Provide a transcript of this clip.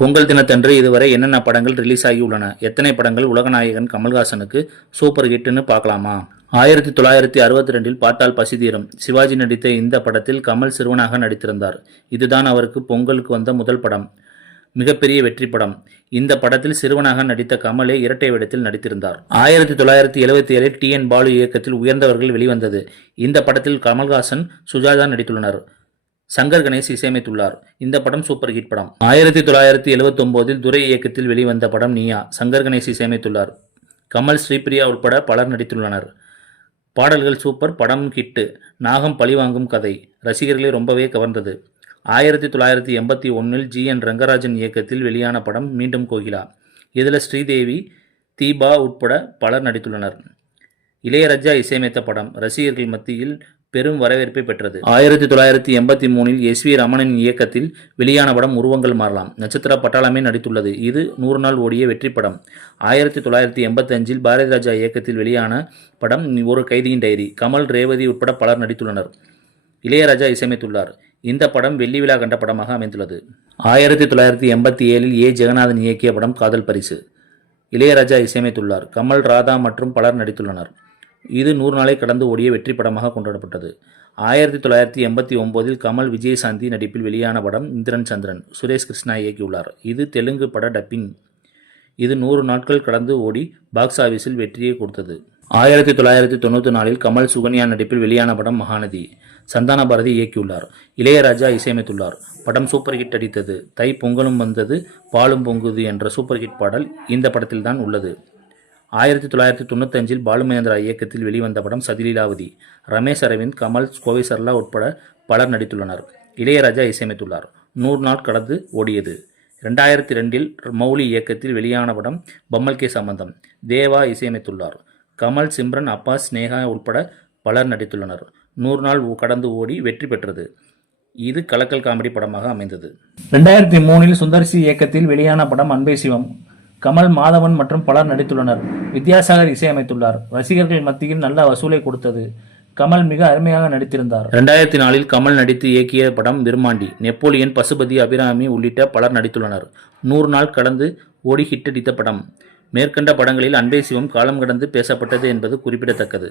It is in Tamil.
பொங்கல் தினத்தன்று இதுவரை என்னென்ன படங்கள் ரிலீஸ் ஆகி உள்ளன எத்தனை படங்கள் உலகநாயகன் கமல்ஹாசனுக்கு சூப்பர் ஹிட்னு பார்க்கலாமா? ஆயிரத்தி தொள்ளாயிரத்தி அறுபத்தி ரெண்டில் பாட்டால் பசிதீரம். சிவாஜி நடித்த இந்த படத்தில் கமல் சிறுவனாக நடித்திருந்தார். இதுதான் அவருக்கு பொங்கலுக்கு வந்த முதல் படம். மிகப்பெரிய வெற்றி படம். இந்த படத்தில் சிறுவனாக நடித்த கமலே இரட்டை வேடத்தில் நடித்திருந்தார். ஆயிரத்தி தொள்ளாயிரத்தி எழுபத்தி ஏழில் டி என் பாலு இயக்கத்தில் உயர்ந்தவர்கள் வெளிவந்தது. இந்த படத்தில் கமல்ஹாசன் சுஜாதா நடித்துள்ளனர். சங்கர் கணேஷ் இசையமைத்துள்ளார். இந்த படம் சூப்பர் ஹிட் படம். ஆயிரத்தி தொள்ளாயிரத்தி எழுபத்தி ஒன்பதில் துரை இயக்கத்தில் வெளிவந்த படம் நீயா சங்கர் கணேஷ் இசையமைத்துள்ளார். கமல் ஸ்ரீபிரியா உட்பட பலர் நடித்துள்ளனர். பாடல்கள் சூப்பர் படம் ஹிட்டு நாகம் பழிவாங்கும் கதை ரசிகர்களை ரொம்பவே கவர்ந்தது. ஆயிரத்தி தொள்ளாயிரத்தி எண்பத்தி ஒன்றில் ஜி என் ரங்கராஜன் இயக்கத்தில் வெளியான படம் மீண்டும் கோகிலா. இதில் ஸ்ரீதேவி தீபா உட்பட பலர் நடித்துள்ளனர். இளையராஜா இசையமைத்த படம் ரசிகர்கள் மத்தியில் பெரும் வரவேற்பை பெற்றது. ஆயிரத்தி தொள்ளாயிரத்தி எண்பத்தி மூணில் எஸ் வி ரமணன் இயக்கத்தில் வெளியான படம் உருவங்கள் மாறலாம். நட்சத்திர பட்டாளமே நடித்துள்ளது. இது நூறு நாள் ஓடிய வெற்றி படம். ஆயிரத்தி தொள்ளாயிரத்தி எண்பத்தி அஞ்சில் பாரதி ராஜா இயக்கத்தில் வெளியான படம் ஒரு கைதியின் டைரி. கமல் ரேவதி உட்பட பலர் நடித்துள்ளனர். இளையராஜா இசையமைத்துள்ளார். இந்த படம் வெள்ளி விழா கண்ட படமாக அமைந்துள்ளது. ஆயிரத்தி தொள்ளாயிரத்தி எண்பத்தி ஏழில் ஏ. ஜெகநாதன் இயக்கிய படம் காதல் பரிசு. இளையராஜா இசையமைத்துள்ளார். கமல் ராதா மற்றும் பலர் நடித்துள்ளனர். இது நூறு நாளை கடந்து ஓடிய வெற்றி படமாக கொண்டாடப்பட்டது. ஆயிரத்தி தொள்ளாயிரத்தி எண்பத்தி ஒம்போதில் கமல் விஜயசாந்தி நடிப்பில் வெளியான படம் இந்திரன் சந்திரன் சுரேஷ் கிருஷ்ணா இயக்கியுள்ளார். இது தெலுங்கு பட டப்பிங் இது நூறு நாட்கள் கடந்து ஓடி பாக்ஸ் ஆஃபீஸில் வெற்றியை கொடுத்தது. ஆயிரத்தி தொள்ளாயிரத்தி தொண்ணூற்றி நாலில் கமல் சுகன்யா நடிப்பில் வெளியான படம் மகாநதி. சந்தான பாரதி இயக்கியுள்ளார். இளையராஜா இசையமைத்துள்ளார். படம் சூப்பர் ஹிட் அடித்தது. தை பொங்கலும் வந்தது பாலும் பொங்குது என்ற சூப்பர் ஹிட் பாடல் இந்த படத்தில்தான் உள்ளது. ஆயிரத்தி தொள்ளாயிரத்தி தொண்ணூத்தஞ்சில் பாலுமகேந்திரா இயக்கத்தில் வெளிவந்த படம் சதிலீலாவதி. ரமேஷ் அரவிந்த் கமல் கோவை சர்லா உட்பட பலர் நடித்துள்ளனர். இளையராஜா இசையமைத்துள்ளார். நூறு நாள் கடந்து ஓடியது. ரெண்டாயிரத்தி ரெண்டில் மௌலி இயக்கத்தில் வெளியான படம் பம்மல் கே சம்பந்தம். தேவா இசையமைத்துள்ளார். கமல் சிம்ரன் அப்பாஸ் ஸ்னேகா உட்பட பலர் நடித்துள்ளனர். நூறு நாள் கடந்து ஓடி வெற்றி பெற்றது. இது கலக்கல் காமெடி படமாக அமைந்தது. ரெண்டாயிரத்தி மூணில் சுந்தர்சி இயக்கத்தில் வெளியான படம் அன்பை சிவம். கமல் மாதவன் மற்றும் பலர் நடித்துள்ளனர். வித்யாசாகர் இசையமைத்துள்ளார். ரசிகர்கள் மத்தியில் நல்ல வசூலை கொடுத்தது கமல் மிக அருமையாக நடித்திருந்தார். ரெண்டாயிரத்தி நாலில் கமல் நடித்து இயக்கிய படம் விருமாண்டி நெப்போலியன் பசுபதி அபிராமி உள்ளிட்ட பலர் நடித்துள்ளனர். நூறு நாள் கடந்து ஓடி ஹிட்டடித்த படம். மேற்கண்ட படங்களில் அன்பே சிவம் காலம் கடந்து பேசப்பட்டது என்பது குறிப்பிடத்தக்கது.